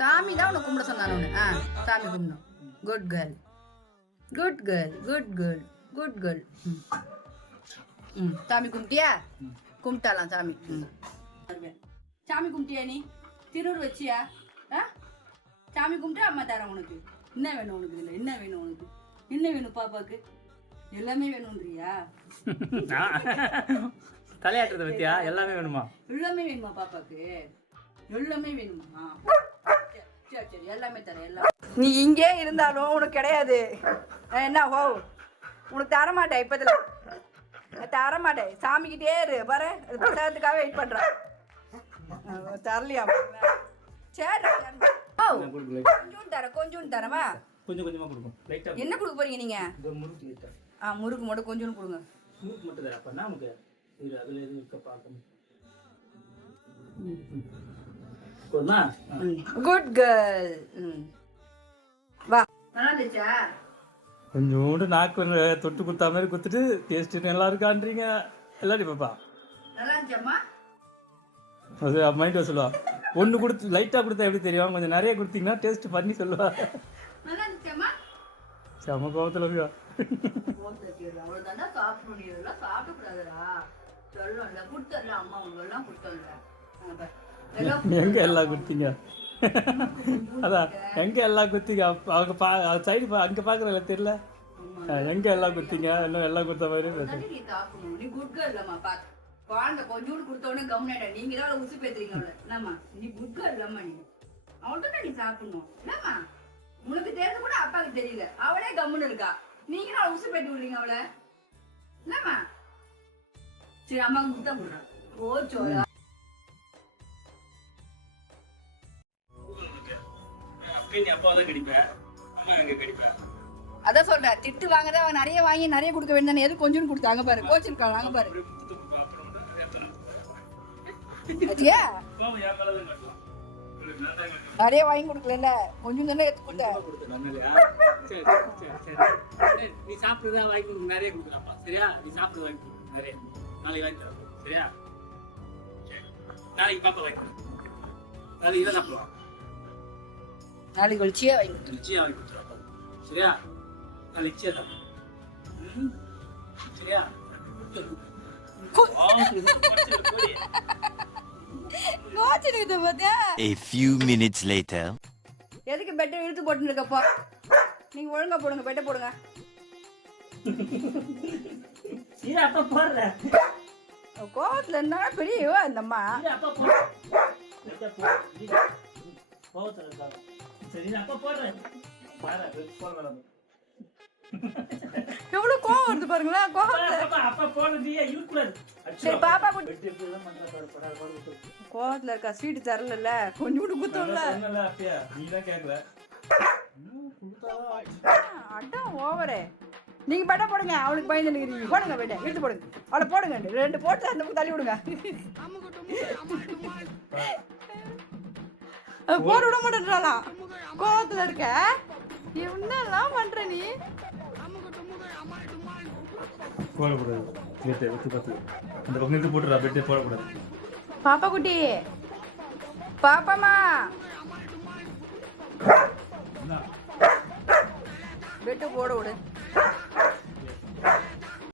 சாமி தான் உன்னை கும்பிட சொன்னான் ஒன்று. சாமி கும்பிடணும். Good girl, good girl, good girl, good girl. சாமி கும்பிட்டியா? கும்பிட்டாலாம் சாமி. சாமி கும்பிட்டியா? நீ திருவுரு வச்சியா? சாமி கும்பிட்டு அம்மா தரேன் உனக்கு. என்ன வேணும் உனக்கு? இல்லை என்ன வேணும் உனக்கு? என்ன வேணும் பாப்பாக்கு? எல்லாமே வேணும்ன்றியா? தலையாட்டுறத பத்தியா? எல்லாமே வேணுமா? எல்லாமே வேணுமா பாப்பாக்கு? எல்லாமே வேணுமா? சரி சரி எல்லாமே தரேன். எல்லாம் நீ இங்கே இருந்தாலும் உனக்கு கிடையாது. என்ன ஹோ உனக்கு தரமாட்டேன். இப்போதுல தரமாட்டேன். சாமிக்கிட்டே இரு பாரு. அது பிரசாதத்துக்காக வெயிட் பண்ணுறேன். தரலையா? சரி கொஞ்சம் தரேன், கொஞ்சம் தரவா? கொஞ்சம் கொஞ்சமாக கொடுக்கும். லைட்டாக என்ன கொடுக்க போறீங்க நீங்கள்? முறுக்கு லைட்டாக. முறுக்கு மட்டும் கொஞ்சோன்னு கொடுங்க. முறுக்கு மட்டும் தரேன். அப்போ நமக்கு இது அதில் எதுவும் இருக்க பார்க்கணும். Good girl. வா. நல்லா இருந்துச்சா? கொஞ்சோண்டு நாக்கு தொட்டு கொடுத்தா மாதிரி கொடுத்துட்டு டேஸ்ட் நல்லா இருக்கான்றீங்க எல்லாரும் பாப்பா. நல்லா இருந்துச்சாம்மா? அது மைண்ட் சொல்லுவா. ஒன்று கொடுத்து லைட்டாக கொடுத்தா எப்படி தெரியும்? கொஞ்சம் நிறைய கொடுத்தீங்கன்னா டேஸ்ட் பண்ணி சொல்லுவா. நல்லா இருந்துச்சாம்மா? செம்ம கோபத்தில் இருக்கா. அவ்வளோதாண்டா சாப்பிடணும். நீ எல்லாம் சாப்பிடக்கூடாதுடா. சொல்லல கொடுத்தல அம்மா உங்களெல்லாம் கொடுத்தல. எங்க எல்லாம் கொடுத்தீங்க? அதான் எங்க எல்லாம் கொடுத்தீங்க? அவங்க சைடு அங்க பாக்குறதுல தெரியல. எங்க எல்லாம் கொடுத்தீங்க? இன்னும் எல்லாம் கொடுத்த மாதிரி நீ சாப்பிடணும். நீ குட் கேர்ள் இல்லம்மா. பாத்து குழந்தை கொஞ்சோடு கொடுத்தோடனே கம்முனேட்டா. நீங்க தான் உசு பேத்துறீங்க அவளை. என்னம்மா நீ குட் கேர்ள் இல்லம்மா. நீ அவள்கிட்ட நீ சாப்பிடணும். என்னம்மா உனக்கு தெரிஞ்சு கூட அப்பாவுக்கு தெரியல. அவளே கம்முன்னு இருக்கா. நீங்க தான் உசு பேத்து விடுறீங்க அவளை. என்னம்மா சரி அம்மாவுக்கு முத்தா போடுறான். ஓ சோரா அதான் சொல்றேன். திட்டு வாங்கதான் அவன் நிறைய வாங்கி நிறைய கொடுக்க வேண்டியதானே. எது கொஞ்சம் கொடுத்தாங்க பாரு. கோச்சிருக்காங்க அங்க பாரு. நிறைய வாங்கி கொடுக்கல. கொஞ்சம் தானே எடுத்து கொடுத்தேன். நீ சாப்பிடுறதா வாங்கி நிறைய கொடுக்குறாப்பா. சரியா? நீ சாப்பிடுறது வாங்கி நிறைய நாளைக்கு வாங்கி தரேன். சரியா? நாளைக்கு பாப்பா வாங்கி தரேன். நாளைக்கு இதை சாப்பிடுவான். நாளைக்கு ஒழிச்சியா வாங்கி கொடுத்துருவாப்பா. சரியா? நாளைக்கு சியா தான். சரியா? A few minutes later. எதுக்கு பெட்டை இழுத்து போட்டுன்னு இருக்கப்பா? நீங்க ஒழுங்கா போடுங்க. பெட்டை போடுங்க. கோவத்துல இருந்தா பெரிய இந்த அம்மா. எவ்வளவு கோவம் வருது பாருங்களேன். சரி பாப்பா கோவத்துல இருக்கா. ஸ்வீட் தரல கொஞ்சம் குத்தோம்ல. அட்டம் ஓவரே. நீங்க பெட்டை போடுங்க. அவளுக்கு பயந்து நிக்கிறீங்க. போடுங்க பெட்டை இழுத்து போடுங்க. அவளை போடுங்க. ரெண்டு போட்டு அந்த தள்ளி விடுங்க. போட விட மாட்டேன்றாளா? கோவத்துல இருக்க. என்னெல்லாம் பண்ற நீ? பாப்பா குட்டி பாப்பாமா பெட்டு போட விடு.